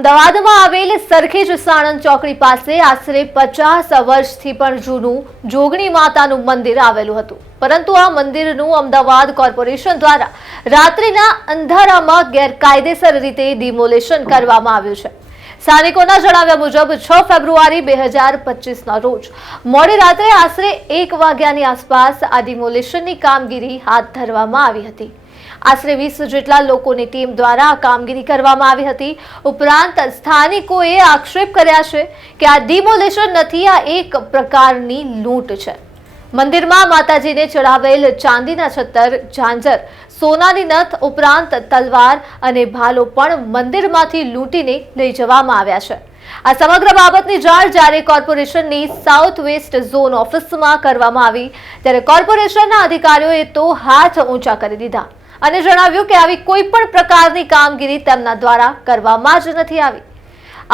અમદાવાદમાં આવેલ સરખેજ સાણંદ ચોકડી પાસે આશરે 50 વર્ષથી પણ જૂનું જોગણી માતાનું મંદિર આવેલું હતું, પરંતુ આ મંદિરનું અમદાવાદ કોર્પોરેશન દ્વારા રાત્રિના અંધારામાં ગેરકાયદેસર રીતે ડિમોલેશન કરવામાં આવ્યું છે। સ્થાનિકોના જણાવ્યા મુજબ 6 ફેબ્રુઆરી 2025ના રોજ મોડી રાત્રે આશરે 1 વાગ્યાની આસપાસ આ ડિમોલેશનની કામગીરી હાથ ધરવામાં આવી હતી। આશરે 20 જેટલા લોકોની ટીમ દ્વારા આ કામગીરી કરવામાં આવી હતી। ઉપરાંત સ્થાનિકોએ આક્ષેપ કર્યા છે કે આ ડિમોલેશન નથી, આ એક પ્રકારની લૂંટ છે। મંદિરમાં માતાજીને ચડાવેલ ચાંદીના છત્તર, ઝાંઝર, સોનાની નથ ઉપરાંત તલવાર અને ભાલો પણ મંદિરમાંથી લૂંટીને લઈ જવામાં આવ્યા છે। આ સમગ્ર બાબતની જાણ જ્યારે કોર્પોરેશનની સાઉથ વેસ્ટ ઝોન ઓફિસમાં કરવામાં આવી ત્યારે કોર્પોરેશનના અધિકારીઓએ તો હાથ ઊંચા કરી દીધા અને જણાવ્યું કે આવી કોઈ પણ પ્રકારની કામગીરી તેમના દ્વારા કરવામાં જ નથી આવી।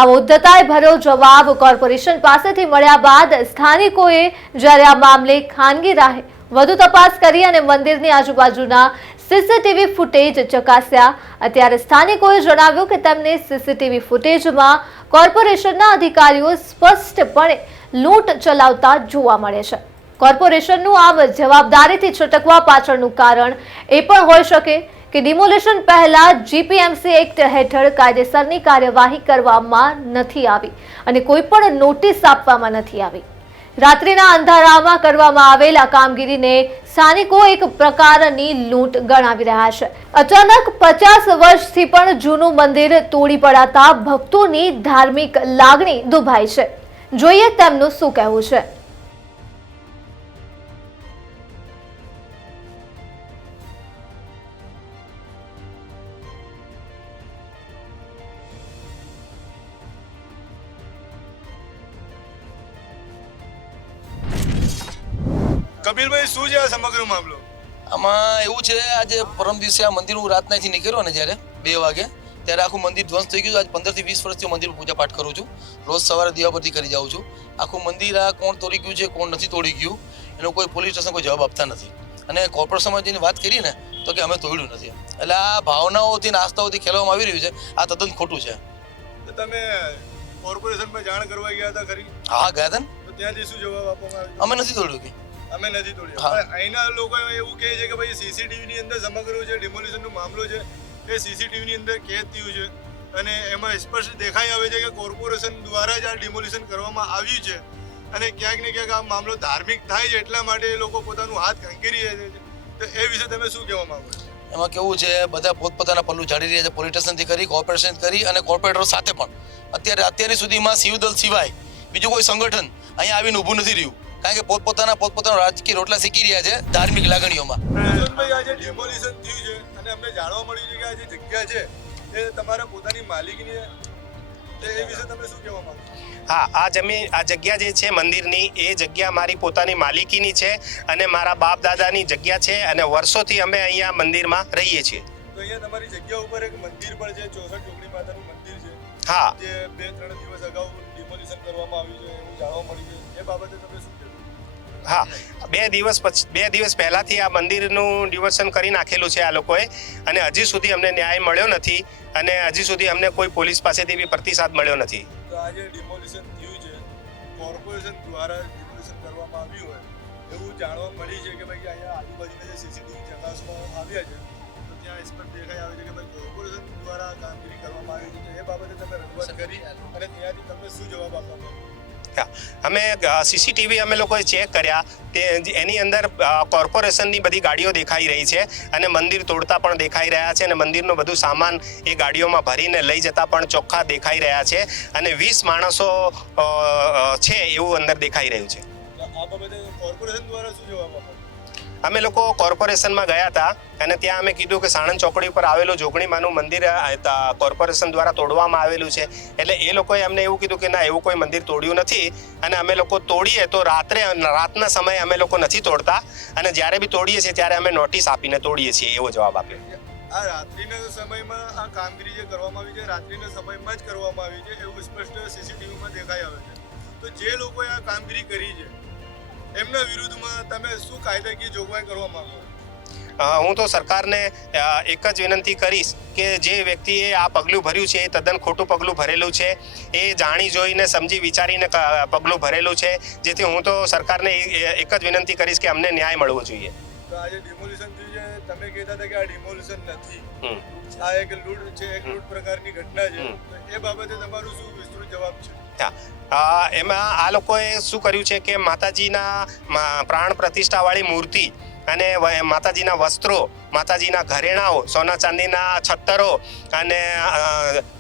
આ મુદ્દતાએ ભર્યો જવાબ કોર્પોરેશન પાસેથી મળ્યા બાદ સ્થાનિકોએ જ્યારે આ મામલે ખાનગી રાહે વધુ તપાસ કરી અને મંદિરની આજુબાજુના સીસીટીવી ફૂટેજ ચકાસ્યા ત્યારે સ્થાનિકોએ જણાવ્યું કે તેમને સીસીટીવી ફૂટેજમાં કોર્પોરેશનના અધિકારીઓ સ્પષ્ટપણે લૂંટ ચલાવતા જોવા મળે છે। કોર્પોરેશનનું આમ જવાબદારીથી છટકવા પાછળનું કારણ એ પણ હોઈ શકે કે ડિમોલેશન પહેલા જીપીએમસી એક્ટ હેઠળ કાયદેસરની કાર્યવાહી કરવામાં નથી આવી અને કોઈ પણ નોટિસ આપવામાં નથી આવી। રાત્રિના અંધારામાં કરવામાં આવેલ આ કામગીરીને સ્થાનિકો એક પ્રકારની લૂંટ ગણાવી રહ્યા છે। અચાનક 50 વર્ષથી પણ જૂનું મંદિર તોડી પડાતા ભક્તોની ધાર્મિક લાગણી દુભાઈ છે। જોઈએ તેમનું શું કહેવું છે। કબીરભાઈ, શું છે આ સમગ્ર મામલો? આમાં એવું છે, આજે પરમ દિવસે આ મંદિર હું રાતનાથી નીકળ્યો ને જ્યારે 2 વાગે ત્યારે આખું મંદિર ધ્વંસ થઈ ગયું। આજ 15 થી 20 વર્ષથી મંદિર પૂજા પાઠ કરું છું, રોજ સવારે દીવાબત્તી કરી જાઉં છું। આખું મંદિર આ કોણ તોડી ગયું છે, કોણ નથી તોડી ગયું એનો કોઈ પોલીસ સ્ટેશન કોઈ જવાબ આપતા નથી અને કોર્પોરેશનમાં જેની વાત કરી ને તો કે અમે તોડ્યું નથી। એટલે આ ભાવનાઓથી ને આસ્થાઓથી ખેલવામાં આવી રહ્યું છે, આ તદ્દન ખોટું છે। તો તમે કોર્પોરેશનમાં જાણ કરવા ગયા હતા ખરી? હા, ગયા હતા ને। તો ત્યાંથી શું જવાબ આપવામાં આવ્યો? અમે નથી તોડ્યું કે અમે નથી તોડ્યું। અહીંના લોકો એવું કહે છે કે ભાઈ સીસીટીવી ની અંદર સમગ્ર જે ડિમોલિશનનો મામલો છે એ સીસીટીવી ની અંદર કેદ થયું છે અને એમાં સ્પષ્ટ દેખાઈ આવે છે કે કોર્પોરેશન દ્વારા જ આ ડિમોલિશન કરવામાં આવ્યું છે અને ક્યાંક ને ક્યાંક આ મામલો ધાર્મિક થાય છે એટલા માટે એ લોકો પોતાનું હાથ ખંખેરી રહ્યા છે। તો એ વિશે તમે શું કહેવા માંગો છો? એમાં કેવું છે, બધા પોતપોતાના પલ્લું ઝાડી રહ્યા છે, પોલીસ સ્ટેશનથી કરી, કોર્પોરેશન કરી અને કોર્પોરેટર સાથે પણ અત્યાર સુધીમાં શિવદલ સિવાય બીજું કોઈ સંગઠન અહીંયા આવીને ઊભું નથી રહ્યું, કારણ કે પોતપોતાના રાજકીય રોટલા શીખી રહ્યા છે ધાર્મિક લાગણીઓમાં। આજે ડિમોલિશન થયું છે અને અમને જાણવા મળ્યું છે કે આ જે જગ્યા છે એ તમારા પોતાની માલિકીની છે, એ વિશે તમે શું કહેવા માંગો? હા, આ જગ્યા જે છે મંદિરની, એ જગ્યા મારી પોતાની માલિકીની છે અને મારા બાપ દાદાની જગ્યા છે અને વર્ષોથી અમે અહીંયા મંદિરમાં રહીએ છીએ। તો અહીંયા તમારી જગ્યા ઉપર એક મંદિર પણ છે, 64 જોગણી માતાનું મંદિર છે, હા, જે 2-3 દિવસ અગાઉ ડિમોલિશન કરવામાં આવ્યું છે એવું જાણવા મળ્યું છે, એ બાબતે તમે શું કહેશો? હા, 2 દિવસ પહેલાથી આ મંદિરનું ડિમોલિશન કરી નાખેલું છે આ લોકોએ અને હજી સુધી અમને ન્યાય મળ્યો નથી અને હજી સુધી અમને કોઈ પોલીસ પાસેથી બી પ્રતિસાદ મળ્યો નથી। તો આજે ડિમોલિશન થયું છે, કોર્પોરેશન દ્વારા ડિમોલિશન કરવામાં આવ્યું હોય એવું જાણવા મળી છે કે ભાઈ અહીંયા આજુબાજુના જે સીસીટીવી ચકાસવામાં આવ્યા છે તો ત્યાં સ્પષ્ટ દેખાઈ આવે છે કે ભાઈ કોર્પોરેશન દ્વારા કામગીરી કરવામાં આવી છે। એ બાબતે તમે રજૂઆત કરી અને ત્યાંથી તમે શું જવાબ આપવા માંગો? અમે સીસીટીવી અમે લોકોએ ચેક કર્યા, તે એની અંદર કોર્પોરેશનની બધી ગાડીઓ દેખાઈ રહી છે અને મંદિર તોડતા પણ દેખાઈ રહ્યા છે અને મંદિરનો બધું સામાન એ ગાડીઓમાં ભરીને લઈ જતા પણ ચોખ્ખા દેખાઈ રહ્યા છે અને 20 માણસો છે એવું અંદર દેખાઈ રહ્યું છે। આ બાબતે કોર્પોરેશન દ્વારા શું જવાબ આપો? અમે લોકો કોર્પોરેશનમાં ગયા હતા અને ત્યાં અમે કીધું કે સાણંદ ચોકડી ઉપર આવેલું જોગણીમાનું મંદિર કોર્પોરેશન દ્વારા તોડવામાં આવેલું છે, એટલે એ લોકોએ અમને એવું કીધું કે ના, એવું કોઈ મંદિર તોડ્યું નથી અને અમે લોકો તોડીએ તો રાતના સમયે અમે લોકો નથી તોડતા અને જ્યારે બી તોડીએ છીએ ત્યારે અમે નોટિસ આપીને તોડીએ છીએ, એવો જવાબ આપ્યો। આ રાત્રિના સમયમાં આ કામગીરી જે કરવામાં આવી છે રાત્રિના સમયમાં જ કરવામાં આવી છે એવું સ્પષ્ટ સીસીટીવીમાં દેખાઈ આવે છે। તો જે લોકોએ આ કામગીરી કરી છે એમના વિરુદ્ધમાં તમે શું કાયદાકીય જોગવાઈ કરવા માંગો? હું તો સરકારને એક જ વિનંતી કરીશ કે જે વ્યક્તિએ આ પગલું ભર્યું છે એ તદ્દન ખોટું પગલું ભરેલું છે, એ જાણી જોઈને સમજી વિચારીને પગલું ભરેલું છે, જેથી હું તો સરકારને એક જ વિનંતી કરીશ કે અમને ન્યાય મળવો જોઈએ. તો આજે ડિમોલિશન થયું છે, તમે કહેતા હતા કે આ ડિમોલિશન નથી, આ એક લૂંટ છે, એક લૂંટ પ્રકારની ઘટના છે, તો એ બાબતે તમારું શું વિસ્તૃત જવાબ છે? એમાં આ લોકોએ શું કર્યું છે કે માતાજીના પ્રાણ પ્રતિષ્ઠાવાળી મૂર્તિ અને માતાજીના વસ્ત્રો, માતાજીના ઘરેણાઓ, સોના ચાંદીના છત્તરો અને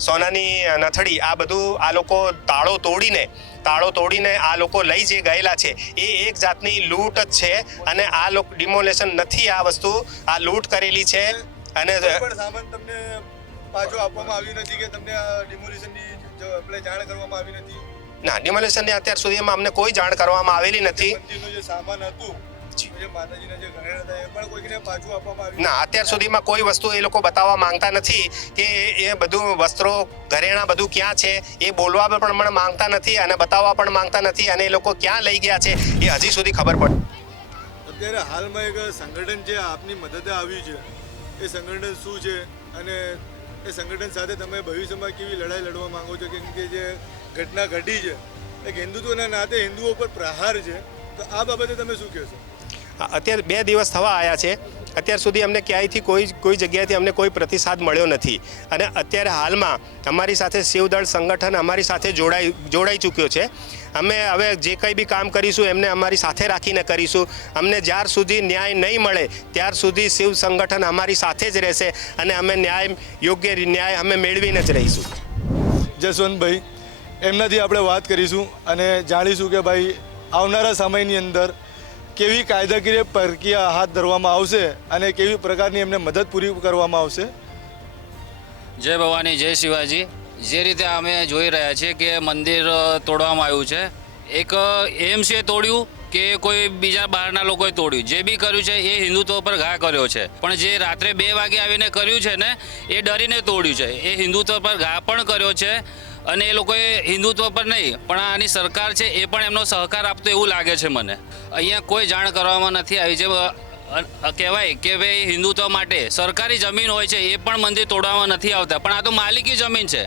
સોનાની નથડી, આ બધું આ લોકો તાળો તોડીને આ લોકો લઈ જે ગયેલા છે એ એક જાતની લૂંટ જ છે. અને આ લોકો ડિમોલેશન નથી, આ વસ્તુ આ લૂંટ કરેલી છે. અને પણ સામાન તમને પાછો આપવામાં આવ્યું નથી કે તમને આ ડિમોલિશનની જાણ કરવામાં આવી નથી? ના, ડિમોલેશનની અત્યાર સુધીમાં અમને કોઈ જાણ કરવામાં આવેલી નથી. મંદિરનું જે સામાન હતું, જે માતાજીના જે ઘરેણા હતા, એ પણ કોઈને પાછું આપવામાં આવ્યું? ના, અત્યાર સુધીમાં કોઈ વસ્તુ એ લોકો બતાવવા માંગતા નથી કે એ બધું વસ્ત્રો, ઘરેણા બધું ક્યાં છે, એ બોલવા પણ માંગતા નથી અને બતાવવા પણ માંગતા નથી. અને એ લોકો ક્યાં લઈ ગયા છે એ હજી સુધી ખબર પડે. અત્યારે હાલમાં એક સંગઠન છે આપની મદદે આવ્યું છે, એ સંગઠન શું છે અને એ સંગઠન સાથે તમે ભવિષ્યમાં કેવી લડાઈ લડવા માંગો છો? કેમ કે જે ઘટના ઘટી છે એક હિન્દુત્વના નાતે હિન્દુઓ પર પ્રહાર છે, તો આ બાબતે તમે શું કહેશો? અત્યારે 2 દિવસ થવા આવ્યા છે, અત્યાર સુધી અમને ક્યાંયથી કોઈ જગ્યાએથી અમને કોઈ પ્રતિસાદ મળ્યો નથી. અને અત્યારે હાલમાં અમારી સાથે શિવદળ સંગઠન અમારી સાથે જોડાઈ ચૂક્યો છે. અમે હવે જે કંઈ બી કામ કરીશું એમને અમારી સાથે રાખીને કરીશું. અમને જ્યાર સુધી ન્યાય નહીં મળે ત્યાર સુધી શિવ સંગઠન અમારી સાથે જ રહેશે અને અમે યોગ્ય ન્યાય અમે મેળવીને જ રહીશું. જસવંતભાઈ, એમનાથી આપણે વાત કરીશું અને જાણીશું કે ભાઈ આવનારા સમયની અંદર કેવી કાયદાકીય પ્રક્રિયા હાથ ધરવામાં આવશે અને કેવી પ્રકારની એમને મદદ પૂરી કરવામાં આવશે. જય ભવાની, જય શિવાજી. જે રીતે અમે જોઈ રહ્યા છીએ કે મંદિર તોડવામાં આવ્યું છે, એક એમસીએ તોડ્યું કે કોઈ બીજા બહારના લોકોએ તોડ્યું, જે બી કર્યું છે એ હિન્દુત્વ પર ઘા કર્યો છે. પણ જે રાત્રે 2 વાગે આવીને કર્યું છે ને, એ ડરીને તોડ્યું છે, એ હિન્દુત્વ પર ઘા પણ કર્યો છે. અને એ લોકોએ હિન્દુત્વ પર નહીં પણ આની સરકાર છે એ પણ એમનો સહકાર આપતો એવું લાગે છે મને. અહીંયા કોઈ જાણ કરવામાં નથી આવી. જે કહેવાય કે ભાઈ હિન્દુત્વ માટે સરકારી જમીન હોય છે એ પણ મંદિર તોડવામાં નથી આવતા, પણ આ તો માલિકી જમીન છે.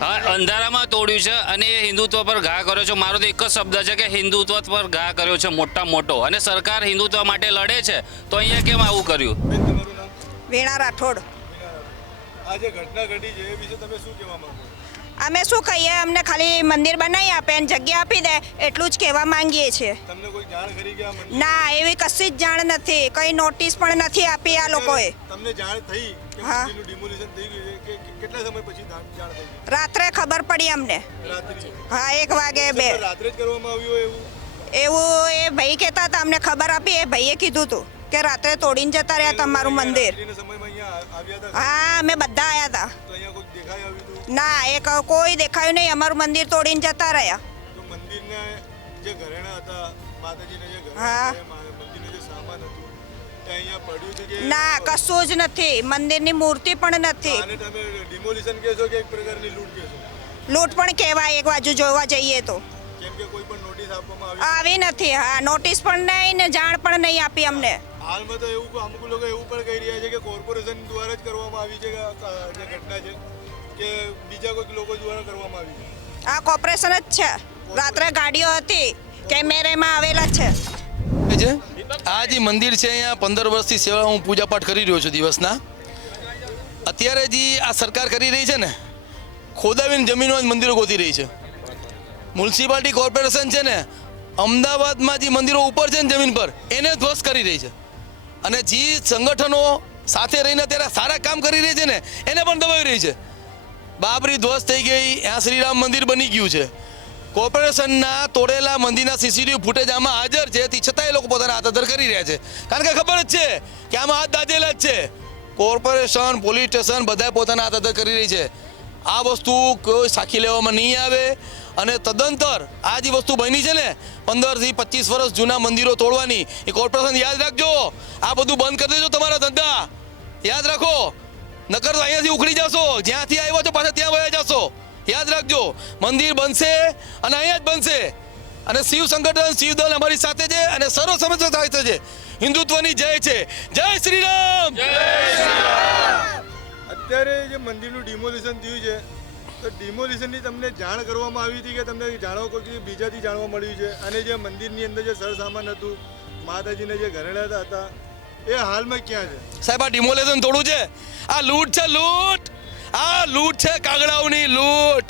હા, અંધારામાં તોડ્યું છે અને એ હિન્દુત્વ પર ઘા કર્યો છે. મારો તો એક જ શબ્દ છે કે હિન્દુત્વ પર ઘા કર્યો છે મોટો. અને સરકાર હિન્દુત્વ માટે લડે છે તો અહીંયા કેમ આવું કર્યું? વીણા રાઠોડ. આ જે ઘટના ઘટી છે એ વિશે તમે શું કહેવા માંગો? અમે શું કહીએ, અમને ખાલી મંદિર બનાવી આપે અને જગ્યા આપી દે એટલું જ કહેવા માંગીએ છીએ. તમને કોઈ જાણ કરી કે આ મંદિર? ના, એવી કશી જ જાણ નથી, કઈ નોટિસ પણ નથી આપી આ લોકોએ. તમને જાણ થઈ કે હા. મંદિરનું ડિમોલિશન થઈ ગયું છે કે કેટલા સમય પછી જાણ થઈ ગઈ? રાત્રે ખબર પડી અમને. રાત્રે? હા, 1 વાગે 2. રાત્રે જ કરવામાં આવ્યું હોય એવું એ ભાઈ કહેતા હતા, અમને ખબર આપી, એ ભાઈએ કીધું હતું કે રાત્રે તોડીને જતા રહ્યા તમારું મંદિર. રાત્રિના સમયમાં અહીંયા આવ્યા હતા? હા, અમે બધા આવ્યા હતા. તો અહીંયા કોઈ દેખાય આવ્યું હતું? ના, કોઈ દેખાયું નહીં, અમારું મંદિર તોડીને જતા રહ્યા. તો મંદિરના જે ઘરેણા હતા, માતાજીના જે હા. ઘરેણા, મંદિરનું જે સામાન હતું તે અહીંયા પડ્યું છે કે? ના, કશું જ નથી, મંદિરની મૂર્તિ પણ નથી. આને તમે ડિમોલિશન કહેશો કે એક પ્રકારની લૂંટ કહેશો? લૂંટ પણ કહેવાય એક બાજુ જોવા જઈએ તો. કેમ કે કોઈ પણ નોટિસ આપવામાં આવી નથી. હા, નોટિસ પણ નહીં ને જાણ પણ નહીં આપી અમને. હાલમાં તો એવું અમુક લોકો એવું પણ કહી રહ્યા છે કે કોર્પોરેશન દ્વારા જ કરવામાં આવી છે કે જે ઘટના છે કે બીજા કોઈ લોકો દ્વારા કરવામાં આવી છે? આ કોર્પોરેશન જ છે. રાત્રે ગાડીઓ હતી, કેમેરામાં આવેલા છે. આ જે મંદિર છે અહીંયા 15 વર્ષથી સેવા હું પૂજાપાઠ કરી રહ્યો છું દિવસના. અત્યારે જે આ સરકાર કરી રહી છે ને, ખોદાવીને જમીનમાં જ મંદિરો ગોતી રહી છે. મ્યુનિસિપાલિટી કોર્પોરેશન છે ને, અમદાવાદમાં જે મંદિરો ઉપર છે ને જમીન પર, એને ધ્વસ્ત કરી રહી છે. અને જે સંગઠનો સાથે રહીને અત્યારે સારા કામ કરી રહી છે ને, એને પણ દબાવી રહી છે. બાબરી ધ્વસ્ત થઈ ગઈ, ત્યાં શ્રીરામ મંદિર બની ગયું છે. કોર્પોરેશનના તોડેલા મંદિરના સીસીટીવી ફૂટેજ આમાં હાજર છે, તે છતાં એ લોકો પોતાના હાથ અધર કરી રહ્યા છે. કારણ કે ખબર જ છે કે આમાં હાથ દાજેલા જ છે. કોર્પોરેશન, પોલીસ સ્ટેશન બધા પોતાના હાથ અધર કરી રહી છે. આ વસ્તુ કોઈ સાખી લેવામાં નહીં આવે. અને તદંતર આ જે વસ્તુ બની છે ને 15 થી 25 વર્ષ જૂના મંદિરો તોડવાની, એ કોર્પોરેશન યાદ રાખજો. આ બધું બંધ કરી દેજો, તમારા ધંધા યાદ રાખો, નકર તો અહીંયાથી ઉખડી જશો. જ્યાંથી આવ્યો છો પાછા ત્યાં વયા જશો. યાદ રાખજો, મંદિર બનશે અને અહીંયા જ બનશે. અને શિવ સંગઠન શિવદલ અમારી સાથે છે અને સર્વ સમાજ સાથે છે. હિન્દુત્વની જય છે. જય શ્રી રામ. અત્યારે જે મંદિરનું ડિમોલિશન થયું છે તો ડિમોલિશનની તમને જાણ કરવામાં આવી હતી કે તમને જાણવા કોઈ બીજાથી જાણવા મળ્યું છે? અને જે મંદિરની અંદર જે સરસામાન હતું, માતાજીને જે ઘરેણા હતા, એ હાલમાં ક્યાં છે? સાહેબ આ ડિમોલેશન થોડું છે, આ લૂંટ છે. આ લૂંટ છે, કાગડાઓની લૂંટ.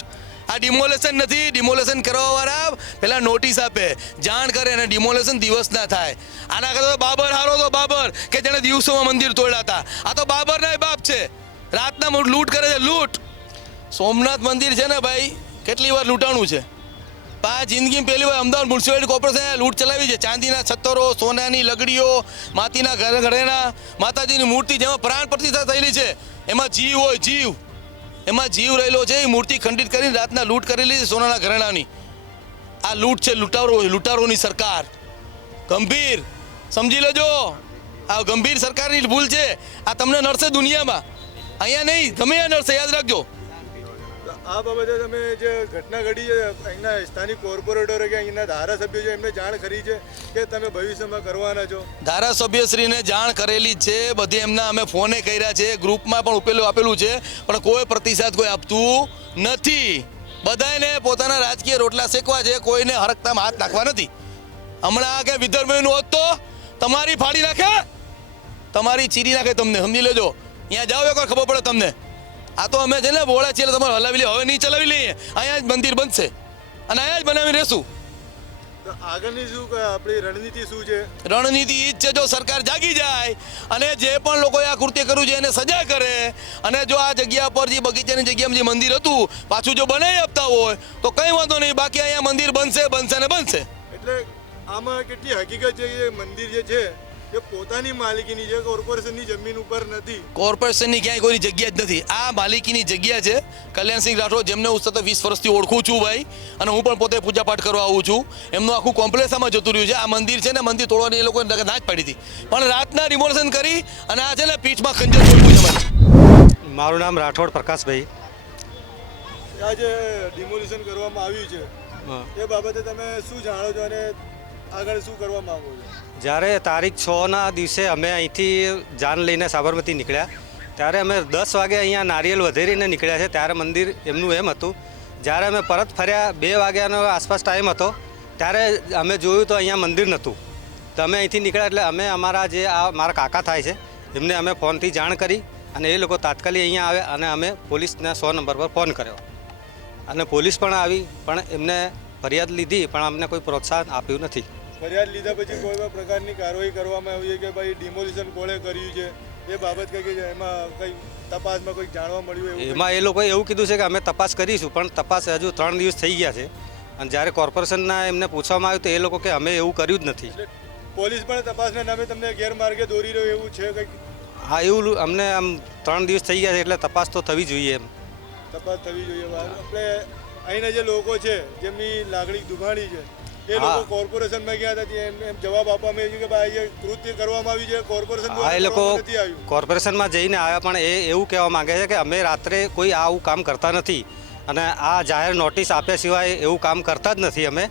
આ ડિમોલેશન નથી. ડિમોલેશન કરવાવાળા પહેલાં નોટિસ આપે, જાણ કરે અને ડિમોલેશન દિવસ ના થાય. આના કરતા તો બાબર હારો તો બાબર કે જેણે દિવસોમાં મંદિર તોડ્યા હતા. આ તો બાબરના બાપ છે, રાતના લૂંટ કરે છે. લૂંટ. સોમનાથ મંદિર છે ને ભાઈ, કેટલી વાર લૂંટાણું છે. જિંદગીમાં પહેલી વાર અમદાવાદ મ્યુનિસિપાલિટી કોર્પોરેશને લૂંટ ચલાવી છે. ચાંદીના છત્તરો, સોનાની લગડીઓ, માટીના ઘરેણા, માતાજીની મૂર્તિ જેમાં પ્રાણ પ્રતિષ્ઠા થયેલી છે, એમાં જીવ હોય, જીવ એમાં જીવ રહેલો છે. એ મૂર્તિ ખંડિત કરીને રાતના લૂંટ કરેલી છે સોનાના ઘરેણાની. આ લૂંટ છે, લૂંટારોની સરકાર. ગંભીર સમજી લેજો, આ ગંભીર સરકારની ભૂલ છે. આ તમને નડશે દુનિયામાં, અહીંયા નહીં, તમે નડશે, યાદ રાખજો. તો આ બાબતે તમે જે ઘટના ઘડી છે અહીંના સ્થાનિક કોર્પોરેટરો કે અહીંના ધારાસભ્યો છે એમને જાણ કરી છે કે તમે ભવિષ્યમાં કરવાના છો? ધારાસભ્યશ્રીને જાણ કરેલી જ છે, બધી એમના અમે ફોને કર્યા છે, ગ્રુપમાં પણ આપેલું છે, પણ કોઈ પ્રતિસાદ કોઈ આપતું નથી. બધાને પોતાના રાજકીય રોટલા શેકવા છે, કોઈને હરકતામાં હાથ નાખવા નથી. હમણાં કે વિધર્મીનું હોત તો તમારી ફાડી નાખે, તમારી ચીરી નાખે તમને, સમજી લેજો. અહીંયા જાઓ એકવાર ખબર પડે તમને. આ તો અમે છે ને બોળા છીએ, તમારે હલાવી લઈએ, હવે નહીં ચલાવી લઈએ. અહીંયા જ મંદિર બનશે અને અહીંયા જ બનાવી રહેશું. તો આગળની શું આપણી રણનીતિ શું છે? રણનીતિ એ જ છે, જો સરકાર જાગી જાય અને જે પણ લોકોએ આ કૃત્ય કર્યું છે એને સજા કરે, અને જો આ જગ્યા પર જે બગીચાની જગ્યામાં જે મંદિર હતું પાછું જો બનાવી આપતા હોય તો કંઈ વાંધો નહીં. બાકી અહીંયા મંદિર બનશે ને બનશે. એટલે આમાં કેટલી હકીકત છે એ મંદિર જે છે એ પોતાની માલિકીની છે, કોર્પોરેશનની જમીન ઉપર નથી. કોર્પોરેશનની ક્યાંય કોઈની જગ્યા જ નથી. આ માલિકીની જગ્યા છે કલ્યાણસિંહ રાઠોડ, જેમને હું સતત 20 વર્ષથી ઓળખું છું ભાઈ, અને હું પણ પોતે પૂજાપાઠ કરવા આવું છું. એમનું આખું કોમ્પ્લેક્સ આમાં જતું રહ્યું છે. આ મંદિર છે ને, મંદિર તોડવાની એ લોકોએ ના જ પાડી હતી, પણ રાતના રિમોલેશન કરી અને આ છે ને પીઠમાં ખંજર તોડવું છે મારે. મારું નામ રાઠોડ પ્રકાશભાઈ. આ જે ડિમોલિશન કરવામાં આવ્યું છે એ બાબતે તમે શું જાણો છો અને આગળ શું કરવા માંગો છો? જ્યારે તારીખ 6ના દિવસે અમે અહીંથી જાન લઈને સાબરમતી નીકળ્યા, ત્યારે અમે 10 વાગે અહીંયા નારિયેલ વધેરીને નીકળ્યા છે. ત્યારે મંદિર એમનું એમ હતું. જ્યારે અમે પરત ફર્યા 2 વાગ્યાનો આસપાસ ટાઈમ હતો, ત્યારે અમે જોયું તો અહીંયા મંદિર નહોતું. તો અમે અહીંથી નીકળ્યા એટલે અમે અમારા જે આ મારા કાકા થાય છે એમને અમે ફોનથી જાણ કરી અને એ લોકો તાત્કાલિક અહીંયા આવ્યા અને અમે પોલીસના 100 નંબર પર ફોન કર્યો અને પોલીસ પણ આવી, પણ એમને ફરિયાદ લીધી, પણ અમને કોઈ પ્રોત્સાહન આપ્યું નથી. ફરિયાદ લીધા પછી કોઈ પણ પ્રકારની કાર્યવાહી કરવામાં આવી છે કે ભાઈ ડિમોલિશન કોણે કર્યું છે એ બાબત કઈ છે? એમાં કઈ તપાસમાં કોઈ જાણવા મળ્યું એવું? એમાં એ લોકોએ એવું કીધું છે કે અમે તપાસ કરીશું, પણ તપાસ હજુ 3 દિવસ થઈ ગયા છે. અને જ્યારે કોર્પોરેશનના એમને પૂછવામાં આવ્યું તો એ લોકો કે અમે એવું કર્યું જ નથી. પોલીસ પણ તપાસના નામે તમને ગેરમાર્ગે દોરી રહ્યો એવું છે કંઈક? હા, એવું અમને આમ 3 દિવસ થઈ ગયા છે એટલે તપાસ તો થવી જોઈએ. એમ તપાસ થવી જોઈએ. આપણે અહીંના જે લોકો છે જેમની લાગણી દુભાણી છે એ લોકો કોર્પોરેશનમાં ગયા હતા, એમ જવાબ આપવામાં આવ્યું કે ભાઈ જે કૃત્ય કરવામાં આવ્યું છે કોર્પોરેશન હા, એ લોકો નથી આવ્યું. કોર્પોરેશનમાં જઈને આવ્યા, પણ એ એવું કહેવા માંગે છે કે અમે રાત્રે કોઈ આવું કામ કરતા નથી અને આ જાહેર નોટિસ આપ્યા સિવાય એવું કામ કરતા જ નથી અમે.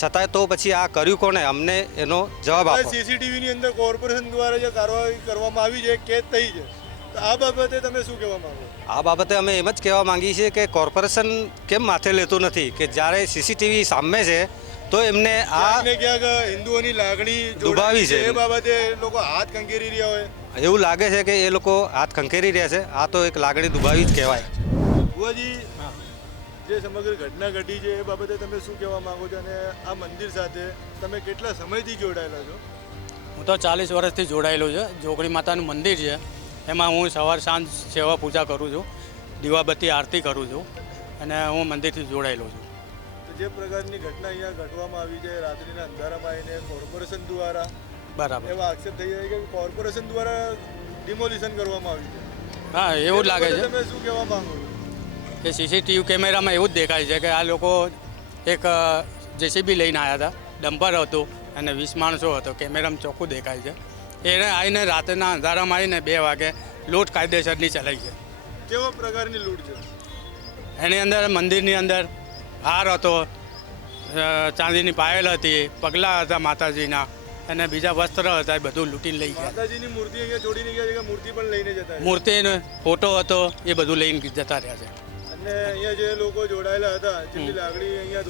છતાંય તો પછી આ કર્યું કોને, અમને એનો જવાબ આપો. સીસીટીવીની અંદર કોર્પોરેશન દ્વારા જે કાર્યવાહી કરવામાં આવી છે કેદ થઈ છે, તો આ બાબતે તમે શું કહેવા માંગો? આ બાબતે અમે એમ જ કહેવા માંગીએ છીએ કે કોર્પોરેશન કેમ માથે લેતું નથી, કે જ્યારે સીસીટીવી સામે છે તો એમને આ ક્યાંક હિન્દુઓની લાગણી દુભાવી છે. એ બાબતે લોકો હાથ કંકેરી રહ્યા હોય એવું લાગે છે કે એ લોકો હાથ ખંખેરી રહ્યા છે. આ તો એક લાગણી દુભાવી જ કહેવાય. બુઆજી, જે સમગ્ર ઘટના ઘટી છે એ બાબતે તમે શું કહેવા માંગો છો અને આ મંદિર સાથે તમે કેટલા સમયથી જોડાયેલા છો? હું તો 40 વર્ષથી જોડાયેલો છે. જોગણી માતાનું મંદિર છે, એમાં હું સવાર સાંજ સેવા પૂજા કરું છું, દીવાબત્તી આરતી કરું છું અને હું મંદિરથી જોડાયેલો છું. તો જે પ્રકારની ઘટના અહીંયા ઘટવામાં આવી છે રાત્રિના અંધારામાં આવીને કોર્પોરેશન દ્વારા, બરાબર. એવા આક્ષેપ થઈ જાય કે કોર્પોરેશન દ્વારા ડિમોલિશન કરવામાં આવ્યું છે. હા, એવું જ લાગે છે તમે શું કહેવા માંગો છો? કે સીસીટીવી કેમેરામાં એવું જ દેખાય છે કે આ લોકો એક જેસીબી લઈને આવ્યા હતા, ડમ્પર હતું અને 20 માણસો હતો. કેમેરામાં ચોખ્ખું દેખાય છે. એને આવીને રાતના અંધારામાં આવીને 2 વાગે લૂંટ કાયદેસરની ચલાવી છે. કેવા પ્રકારની લૂંટ છે? એની અંદર મંદિરની અંદર હાર હતો, ચાંદીની પાયલ હતી, પગલાં હતા માતાજીના અને બીજા વસ્ત્ર હતા, એ બધું લૂંટીને લઈ ગયા. માતાજીની મૂર્તિ અહીંયા છોડીને ગયા છે કે મૂર્તિ પણ લઈને જતા રહ્યા? મૂર્તિનો ફોટો હતો એ બધું લઈને જતા રહ્યા છે. અને અહીંયા જે લોકો જોડાયેલા હતા, જેમની લાગણી અહીંયા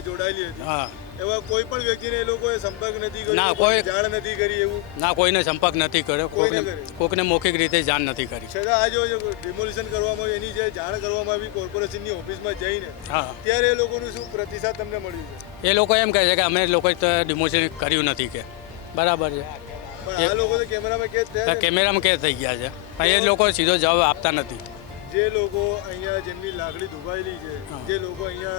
જોડાયેલી હતી, હા, એવા કોઈ પણ વ્યક્તિને એ લોકોએ સંપર્ક નથી કર્યો, ના, કોઈ- જાણ નથી કરી એવું? ના, કોઈને સંપર્ક નથી કર્યો, કોઈને કોઈને મૌખિક રીતે જાણ નથી કરી. છતાં આ જો ડિમોલિશન કરવામાં આવ્યું એની જે જાણ કરવામાં આવી કોર્પોરેશનની ઓફિસમાં જઈને, હા, ત્યારે એ લોકોનું શું પ્રતિસાદ તમને મળ્યું છે? એ લોકો એમ કહે છે કે અમે લોકોએ તો ડિમોશન કર્યું નથી કે બરાબર છે. પણ આ લોકો તો કેમેરામાં કેદ થયા છે. કેમેરામાં કેદ થઈ ગયા છે પણ એ લોકો સીધો જવાબ આપતા નથી. જે લોકો અહીંયા જેમની લાગણી દુભાયેલી છે, હા. જે લોકો અહીંયા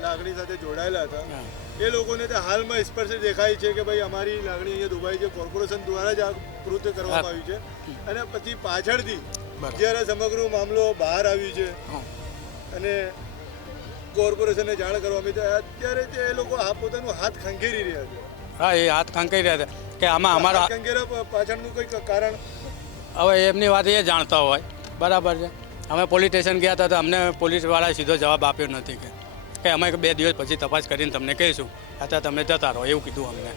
લાગણી સાથે જોડાયેલા હતા, હા. એ લોકોને તો હાલમાં સ્પષ્ટ દેખાય છે કે ભાઈ અમારી લાગણી અહીંયા દુભાઈ છે, કોર્પોરેશન દ્વારા જ આ કૃત્ય કરવામાં આવ્યું છે. અને પછી પાછળથી બરાબર. જ્યારે સમગ્ર મામલો બહાર આવ્યું છે હા. અને કોર્પોરેશનને જાણ કરવામાં આવી છે, અત્યારે તે એ લોકો આ પોતાનું હાથ ખંખેરી રહ્યા છે. હા, એ હાથ ખંખાઈ રહ્યા છે કે આમાં અમારા હાથ ખંખેરા પાછળનું કંઈક કારણ? હવે એમની વાત એ જાણતા હોય બરાબર છે. અમે પોલીસ સ્ટેશન ગયા હતા તો અમને પોલીસવાળાએ સીધો જવાબ આપ્યો નથી કે અમે 2 દિવસ પછી તપાસ કરીને તમને કહીશું, અત્યારે તમે જતા રહો એવું કીધું અમને.